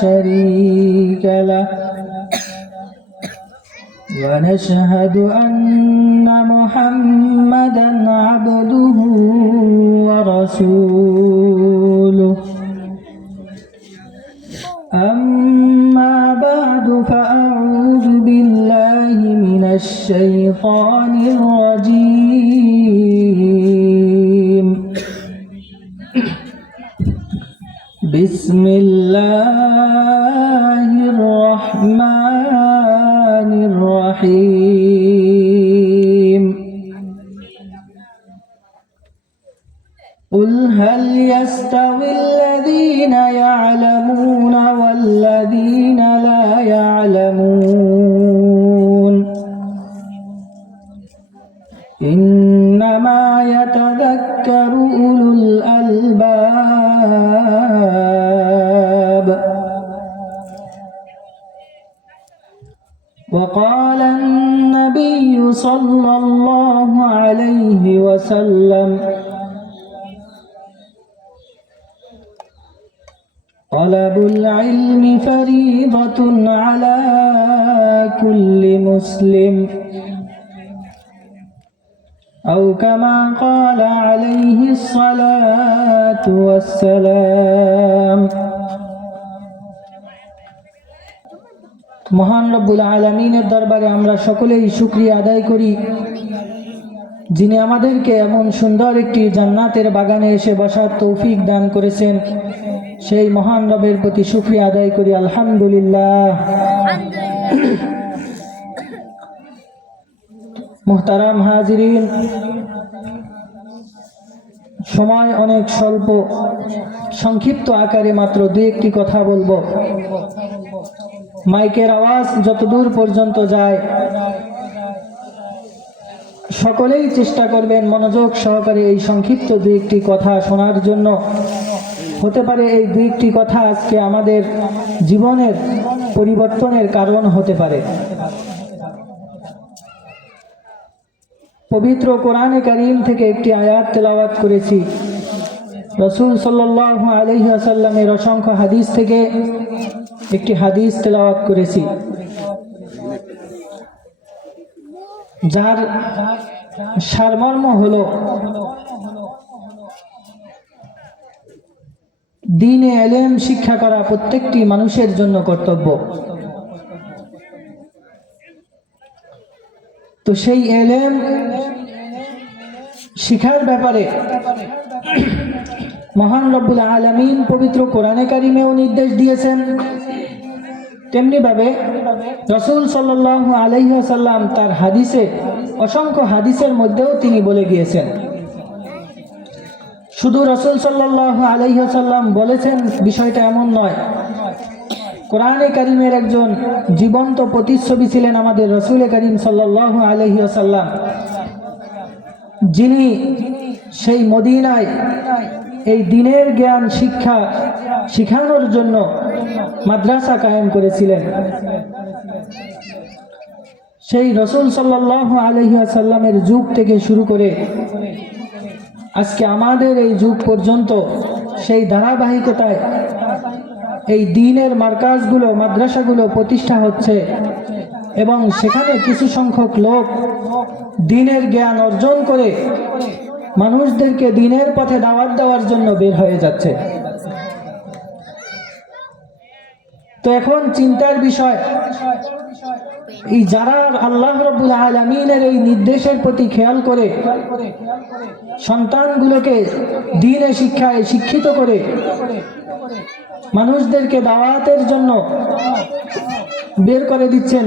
شريك له. ونشهد أن محمدا عبده ورسوله. أما بعد فأعوذ بالله من الشيطان الرجيم. بسم الله الرحمن الرحيم. قل هل يستوي الذين يعلمون والذين لا يعلمون؟ إنما يتذكر أولو الألباب صلى الله عليه وسلم. طلب العلم فريضة على كل مسلم. أو كما قال عليه الصلاة والسلام. মহান রব্বুল আলমিনের দরবারে আমরা সকলেই শুক্রিয়া আদায় করি, যিনি আমাদেরকে এমন সুন্দর একটি জান্নাতের বাগানে এসে বসার তৌফিক দান করেছেন। সেই মহান রবের প্রতি শুক্রিয়া আদায় করি, আলহামদুলিল্লাহ। মোহতারাম হাজিরিন, সময় অনেক স্বল্প, সংক্ষিপ্ত আকারে মাত্র দু একটি কথা বলব। মাইকের আওয়াজ যতদূর পর্যন্ত যায়, সকলেই চেষ্টা করবেন মনোযোগ সহকারে এই সংক্ষিপ্ত দু একটি কথা শোনার জন্য। হতে পারে এই দু একটি কথা আজকে আমাদের জীবনের পরিবর্তনের কারণ হতে পারে। পবিত্র কোরআনে করিম থেকে একটি আয়াত তেলাওয়াত করেছি। রসুল সাল্লাহ আলহি অসংখ্য হাদিস থেকে একটি হাদিস তেলাওয়াত করেছি। যার সারমর্ম হল, দিনে এলেম শিক্ষা করা প্রত্যেকটি মানুষের জন্য কর্তব্য। তো সেই এলেম শিখার ব্যাপারে মহান রব্বুল আলমিন পবিত্র কোরআনে কারিমেও নির্দেশ দিয়েছেন। তেমনিভাবে রসুল সাল্লাহ আলহিহাসাল্লাম তার হাদিসে অসংখ্য হাদিসের মধ্যেও তিনি বলে গিয়েছেন। শুধু রসুল সাল্লাহ আলহিহাসাল্লাম বলেছেন, বিষয়টা এমন নয়। কোরআনে কারিমের একজন জীবন্ত প্রতিচ্ছবি ছিলেন আমাদের রসুল করিম সাল্লাহ আলহিহাসাল্লাম যিনি সেই মদিনায় এই দিনের জ্ঞান শিক্ষা শিখানোর জন্য মাদ্রাসা কায়েম করেছিলেন। সেই রসুল সাল্লাহ আলহিহাসাল্লামের যুগ থেকে শুরু করে আজকে আমাদের এই যুগ পর্যন্ত সেই ধারাবাহিকতায় এই দিনের মার্কাজগুলো, মাদ্রাসাগুলো প্রতিষ্ঠা হচ্ছে এবং সেখানে কিছু সংখ্যক লোক দিনের জ্ঞান অর্জন করে মানুষদেরকে দিনের পথে দাওয়াত দেওয়ার জন্য বের হয়ে যাচ্ছে। তো এখন চিন্তার বিষয়, এই যারা আল্লাহ রবুল আলমিনের এই নির্দেশের প্রতি খেয়াল করে, সন্তানগুলোকে দিনে শিক্ষায় শিক্ষিত করে, মানুষদেরকে দাওয়াতের জন্য বের করে দিচ্ছেন,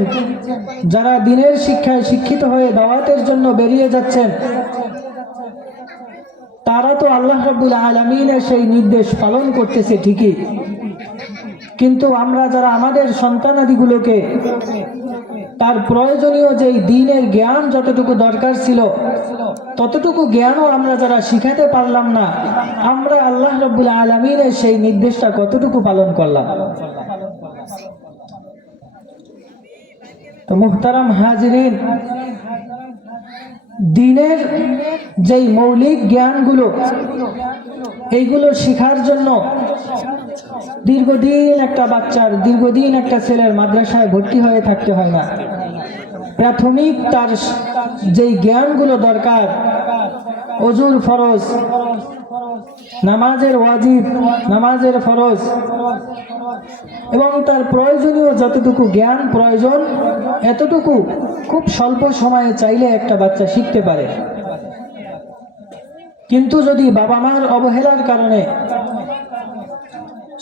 যারা দিনের শিক্ষায় শিক্ষিত হয়ে দাওয়াতের জন্য বেরিয়ে যাচ্ছেন তারা তো আল্লাহ রব্বুল আলমিনের সেই নির্দেশ পালন করতেছে ঠিকই। কিন্তু আমরা যারা আমাদের সন্তানাদিগুলোকে তার প্রয়োজনীয় যেই দিনের জ্ঞান যতটুকু দরকার ছিল, ততটুকু জ্ঞানও আমরা যারা শিখাতে পারলাম না, আমরা আল্লাহ রব্বুল আলমিনের সেই নির্দেশটা কতটুকু পালন করলাম? তো মুহতারাম হাজরিন দিনের যেই মৌলিক জ্ঞানগুলো, এইগুলো শিখার জন্য দীর্ঘদিন একটা বাচ্চার, দীর্ঘদিন একটা ছেলের মাদ্রাসায় ভর্তি হয়ে থাকতে হয় না। প্রাথমিক তার যেই জ্ঞানগুলো দরকার, অজুর ফরজ, নামাজের ওয়াজিব, নামাজের ফরজ এবং তার প্রয়োজনীয় যতটুকু জ্ঞান প্রয়োজন, এতটুকু খুব স্বল্প সময়ে চাইলে একটা বাচ্চা শিখতে পারে। কিন্তু যদি বাবা মার অবহেলার কারণে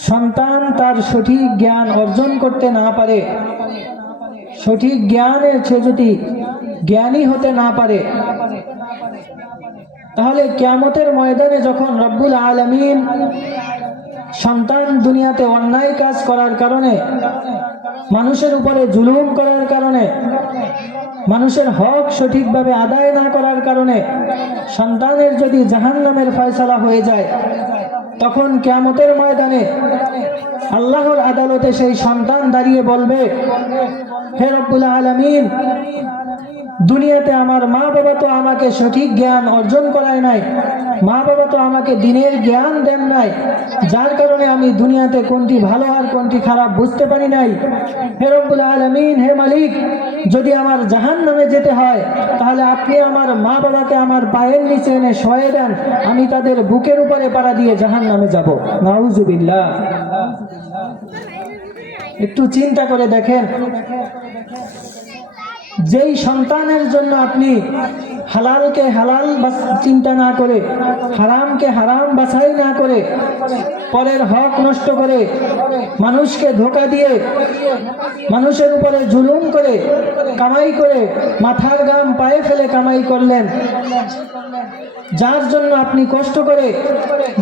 সন্তান তার সঠিক জ্ঞান অর্জন করতে না পারে, সঠিক জ্ঞানের সে যদি জ্ঞানী হতে না পারে, তাহলে ক্যামতের ময়দানে যখন রব্বুল আলমিন সন্তান দুনিয়াতে অন্যায় কাজ করার কারণে, মানুষের উপরে জুলুম করার কারণে, মানুষের হক সঠিকভাবে আদায় না করার কারণে সন্তানের যদি জাহান নামের ফয়সালা হয়ে যায়, তখন কেয়ামতের ময়দানে আল্লাহর আদালতে সেই সন্তান দাঁড়িয়ে বলবে, হে রব্বুল আলমিন দুনিয়াতে আমার মা বাবা তো আমাকে সঠিক জ্ঞান অর্জন করায় নাই। মা বাবা তো আমাকে দিনের জ্ঞান দেন নাই। যার কারণে আমি দুনিয়াতে কোনটি ভালো আর কোনটি খারাপ বুঝতে পারি নাই। হে রব্বুল আলমিন, হে মালিক, যদি আমার জাহান নামে যেতে হয়, তাহলে আপনি আমার মা বাবাকে আমার পায়ের নিচে এনে শয়ে দেন। আমি তাদের বুকের উপরে পাড়া দিয়ে জাহান নামে যাব। নাউজুবিল্লাহ। একটু চিন্তা করে দেখেন। যেই সন্তানের জন্য আপনি হালালকে হালাল চিন্তা না করে, হারামকে হারাম বাছাই না করে, পরের হক নষ্ট করে, মানুষকে ধোকা দিয়ে, মানুষের উপরে জুলুম করে, কামাই করে, মাথার গাম পায়ে ফেলে কামাই করলেন, যার জন্য আপনি কষ্ট করে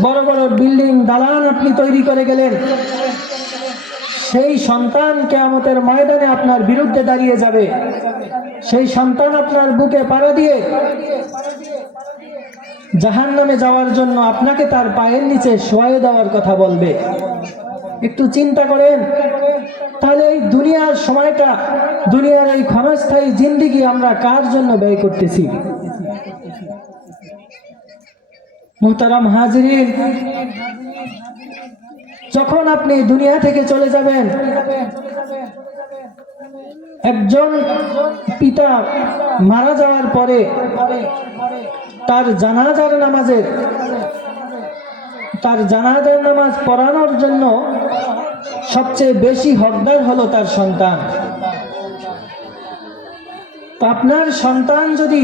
বড় বড় বিল্ডিং, দালান আপনি তৈরি করে গেলেন সেই সন্তান কেয়ামতের ময়দানে আপনার বিরুদ্ধে দাঁড়িয়ে যাবে। সেই সন্তান আপনার বুকে পাড়া দিয়ে জাহান নামে যাওয়ার জন্য আপনাকে তার পায়ের নিচে শোয়ে দেওয়ার কথা বলবে। একটু চিন্তা করেন। তাহলে এই দুনিয়ার সময়টা, দুনিয়ার এই ক্ষণস্থায়ী জিন্দিগি আমরা কার জন্য ব্যয় করতেছি? মুহতারাম হাজিরিন যখন আপনি দুনিয়া থেকে চলে যাবেন, একজন পিতা মারা যাওয়ার পরে তার জানাজার নামাজের তার জানাজার নামাজ পড়ানোর জন্য সবচেয়ে বেশি হকদার হলো তার সন্তান। আপনার সন্তান যদি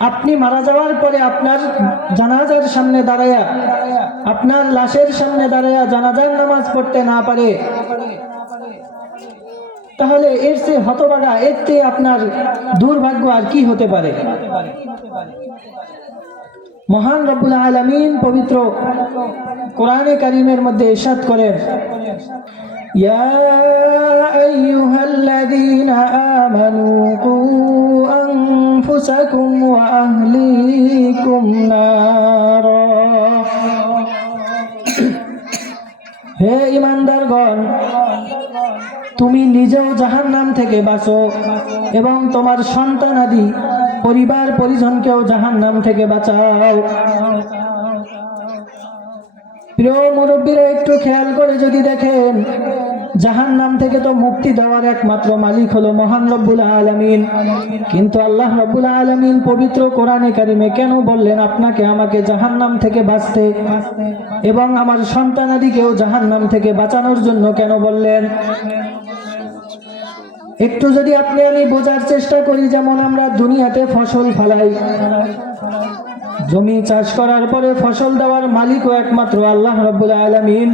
আপনি মারা যাওয়ার পরে আপনার জানাজার সামনে দাঁড়ায়া আপনার লাশের সামনে দাঁড়ায়া জানাজার নামাজ পড়তে না পারে তাহলে এর চেয়ে হতবাগা এর চেয়ে আপনার দুর্ভাগ্য আর কি হতে পারে মহান রব্বুল আলমিন পবিত্র কোরআনে কারিমের মধ্যে ইরশাদ করেন يا أيها الذين آمنوا قوا أنفسكم وأهليكم نارا হে ইমানদারগণ তুমি নিজেও জাহান্নাম থেকে বাঁচো এবং তোমার সন্তানাদি পরিবার পরিজনকেও জাহান্নাম থেকে বাঁচাও প্রিয় মুরব্বীরা একটু খেয়াল করে যদি দেখেন জাহান নাম থেকে তো মুক্তি দেওয়ার একমাত্র মালিক হলো মহান রব্বুল আলমিন। কিন্তু আল্লাহ রব্বুল আলমিন পবিত্র কোরআনে কারিমে কেন বললেন, আপনাকে আমাকে জাহান নাম থেকে বাঁচতে এবং আমার সন্তানাদিকেও জাহান নাম থেকে বাঁচানোর জন্য কেন বললেন? একটু যদি আপনি আমি বোঝার চেষ্টা করি, যেমন আমরা দুনিয়াতে ফসল ফলাই। জমি চাষ করার পরে ফসল দেওয়ার মালিকও একমাত্র আল্লাহ রব্বুল আলমিন।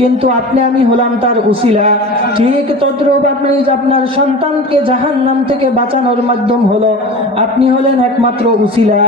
কিন্তু আপনি আমি হলাম তার উসিলা। ঠিক তদ্রুপ আপনি আপনার সন্তানকে জাহান নাম থেকে বাঁচানোর মাধ্যম হলো, আপনি হলেন একমাত্র উসিলা।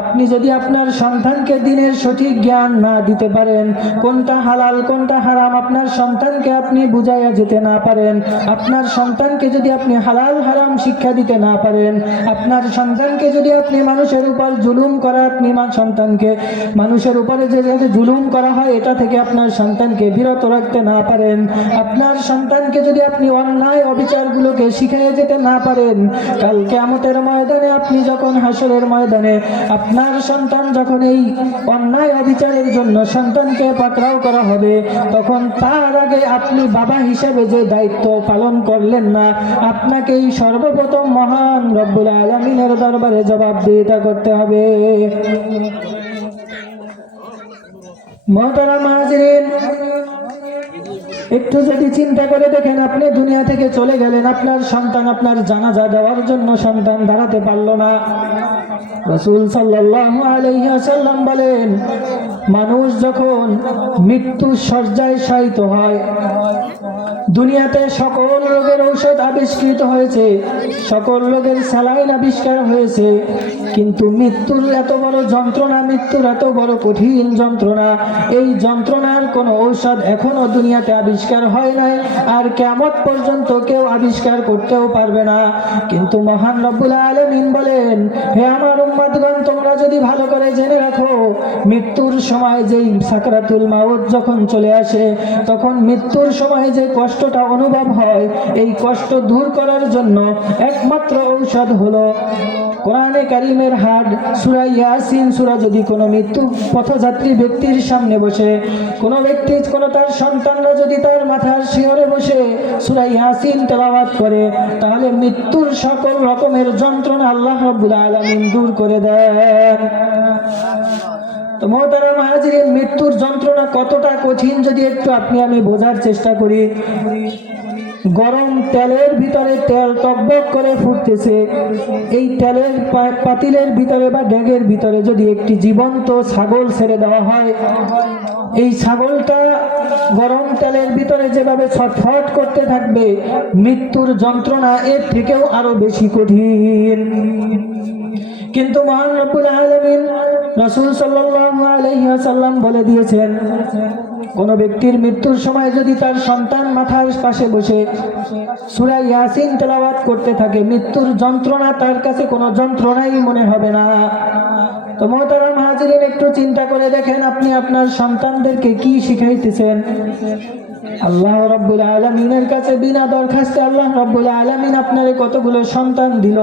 আপনি যদি আপনার সন্তানকে দিনের সঠিক জ্ঞান না দিতে পারেন, কোনটা হালাল, কোনটা হারাম, আপনার সন্তানকে আপনি বুঝাইয়া যেতে না পারেন, আপনার সন্তানকে যদি আপনি হালাল, হারাম শিক্ষা দিতে না পারেন, আপনার সন্তানকে যদি আপনি মানুষের উপর জুলুম করা, আপনি মা- সন্তানকে, মানুষের উপরে যে যাতে জুলুম করা হয়, এটা থেকে আপনার সন্তানকে বিরত রাখতে না পারেন। আপনার সন্তানকে যদি আপনি অন্যায় অবিচারগুলোকে শিখিয়ে যেতে না পারেন, কাল কেমতের ময়দানে আপনি যখন হাসরের ময়দানে আপনার সন্তান যখন এই অন্যায় অবিচারের জন্য সন্তানকে পাকড়াও করা হবে, তখন তার আগে আপনি বাবা হিসেবে যে দায়িত্ব পালন করলেন না আপনাকে এই সর্বপ্রথম মহান রব্বুল আলমিনের দরবারে জবাব জবাবদিহিতা করতে হবে। মহতারা মাহাজিরিন, একটু যদি চিন্তা করে দেখেন, আপনি দুনিয়া থেকে চলে গেলেন, আপনার সন্তান আপনার জানাজা দেওয়ার জন্য সন্তান দাঁড়াতে পারল না। রসুল ওয়াসাল্লাম বলেন, মানুষ যখন মৃত্যু সজ্জায় শায়িত হয় দুনিয়াতে সকল রোগের ঔষধ আবিষ্কৃত হয়েছে, সকল রোগের স্যালাইন আবিষ্কার হয়েছে, কিন্তু মৃত্যুর এত বড় যন্ত্রণা, মৃত্যুর এত বড় কঠিন যন্ত্রণা, এই যন্ত্রণার কোনো ঔষধ এখনও দুনিয়াতে আবিষ্কার হয় নাই, আর কেমন পর্যন্ত কেউ আবিষ্কার করতেও পারবে না। কিন্তু মহান রব্বুল আলমিন বলেন, হে আমার উম্মাদগণ তোমরা যদি ভালো করে জেনে রাখো, মৃত্যুর সময় যেই সাকরাতুল মাউত যখন চলে আসে, তখন মৃত্যুর সময় যে কষ্টটা অনুভব হয়, এই কষ্ট দূর করার জন্য একমাত্র ঔষধ হলো কোরআনে কারিমের হাট, সুরা ইয়াসিন, সুরা যদি কোনো মৃত্যু পথযাত্রী ব্যক্তির সামনে বসে, কোনো ব্যক্তি, কোনো তার সন্তানরা যদি তার মাথার শিহরে বসে সুরা ইয়াসিন তেলাওয়াত করে, তাহলে মৃত্যুর সকল রকমের যন্ত্রণা আল্লাহ রব্বুল আলামিন দূর করে দেন। তো মহতারা মাহাজিরের মৃত্যুর যন্ত্রণা কতটা কঠিন যদি একটু আপনি আমি বোঝার চেষ্টা করি। গরম তেলের ভিতরে তেল টকবক করে ফুটতেছে। এই তেলের পাতিলের ভিতরে বা ড্যাগের ভিতরে যদি একটি জীবন্ত ছাগল ছেড়ে দেওয়া হয়, এই ছাগলটা গরম তেলের ভিতরে যেভাবে ছটফট করতে থাকবে, মৃত্যুর যন্ত্রণা এর থেকেও আরও বেশি কঠিন। কিন্তু মহান রব্বুল আলামিন রাসূল ওয়াসাল্লাম বলে দিয়েছেন, কোন ব্যক্তির মৃত্যুর সময় যদি তার সন্তান মাথার পাশে বসে সূরা ইয়াসিন তেলাওয়াত করতে থাকে, মৃত্যুর যন্ত্রণা তার কাছে কোনো যন্ত্রণাই মনে হবে না। তো মোহতারাম হাজিরিন, একটু চিন্তা করে দেখেন আপনি আপনার সন্তানদেরকে কি শিখাইতেছেন? আল্লাহ রব্বুল আলমিনের কাছে বিনা দরখাস্তে আল্লাহ রব্বুল আলমিন আপনারে কতগুলো সন্তান দিল।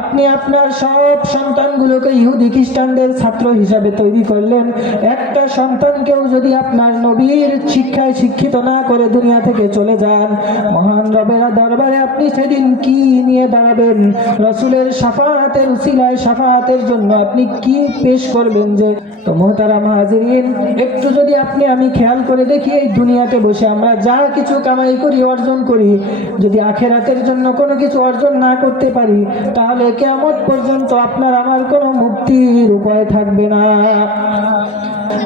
আপনি আপনার সব সন্তানগুলোকে ইহুদি খ্রিস্টানদের ছাত্র হিসাবে তৈরি করলেন। একটা সন্তানকেও যদি আপনার নবীর শিক্ষায় শিক্ষিত না করে দুনিয়া থেকে চলে যান, মহান রবের দরবারে আপনি সেদিন কি নিয়ে দাঁড়াবেন? রসুলের সাফাহাতের উসিলায় সাফাহাতের জন্য আপনি কি পেশ করবেন যে, তো মোহতারা মাহাজিরিন একটু যদি আপনি আমি খেয়াল করে দেখি এই দুনিয়াতে বসে আমরা যা কিছু কামাই করি, অর্জন করি। যদি আখেরাতের জন্য কোনো কিছু অর্জন না করতে পারি, তাহলে কেমন পর্যন্ত আপনার আমার কোনো মুক্তির উপায় থাকবে না।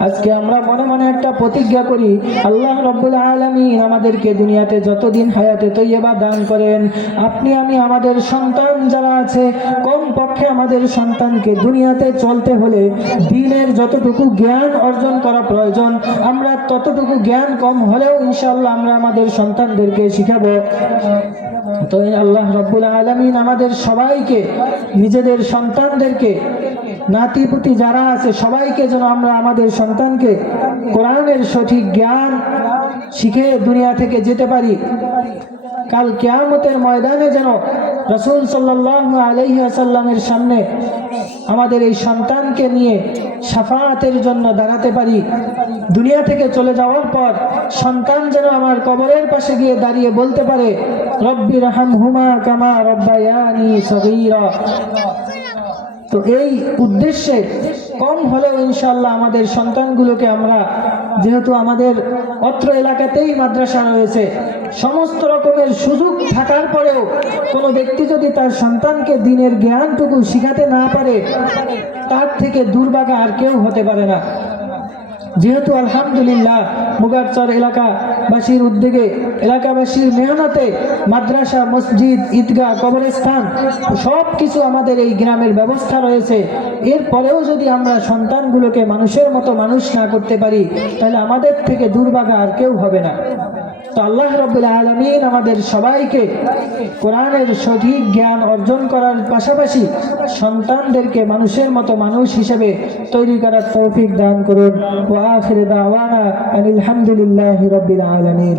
আজকে আমরা মনে মনে একটা প্রতিজ্ঞা করি, আল্লাহ রব্বুল আলমিন আমাদেরকে দুনিয়াতে যতদিন হায়াতে তৈয়বা দান করেন, আপনি, আমি, আমাদের সন্তান যারা আছে কম পক্ষে আমাদের সন্তানকে দুনিয়াতে চলতে হলে দিনের যতটুকু জ্ঞান অর্জন করা প্রয়োজন, আমরা ততটুকু জ্ঞান কম হলেও ইনশাল্লাহ আমরা আমাদের সন্তানদেরকে শিখাবো। তো আল্লাহ রব্বুল আলমিন আমাদের সবাইকে, নিজেদের সন্তানদেরকে, নাতিপুতি যারা আছে, সবাইকে যেন আমরা আমাদের সন্তানকে কোরআনের সঠিক জ্ঞান শিখে দুনিয়া থেকে যেতে পারি। কাল কেয়ামতের ময়দানে যেন রসুল সাল্লাহ আলহি সামনে আমাদের এই সন্তানকে নিয়ে সাফাতের জন্য দাঁড়াতে পারি। দুনিয়া থেকে চলে যাওয়ার পর সন্তান যেন আমার কবরের পাশে গিয়ে দাঁড়িয়ে বলতে পারে, রব্বি রহম হুমা কামা রব্বায়ানি সগীরা। তো এই উদ্দেশ্যে কম হলেও ইনশাল্লাহ আমাদের সন্তানগুলোকে আমরা, যেহেতু আমাদের অত্র এলাকাতেই মাদ্রাসা রয়েছে, সমস্ত রকমের সুযোগ থাকার পরেও কোনো ব্যক্তি যদি তার সন্তানকে দিনের জ্ঞানটুকু শিখাতে না পারে, তার থেকে দুর্ভাগা আর কেউ হতে পারে না। যেহেতু আলহামদুলিল্লাহ মুগারচর এলাকাবাসীর উদ্যোগে, এলাকাবাসীর মেহনতে মাদ্রাসা, মসজিদ, ঈদগাহ, কবরস্থান সব কিছু আমাদের এই গ্রামের ব্যবস্থা রয়েছে। এর এরপরেও যদি আমরা সন্তানগুলোকে মানুষের মতো মানুষ না করতে পারি, তাহলে আমাদের থেকে দুর্ভাগা আর কেউ হবে না। আল্লাহ রবুল আলমিন আমাদের সবাইকে কোরআনের সঠিক জ্ঞান অর্জন করার পাশাপাশি সন্তানদেরকে মানুষের মতো মানুষ হিসেবে তৈরি করার তৌফিক দান করুন। ওয়া আখির দাওয়ানা আনিল হামদুলিল্লাহি রাব্বিল আলামিন।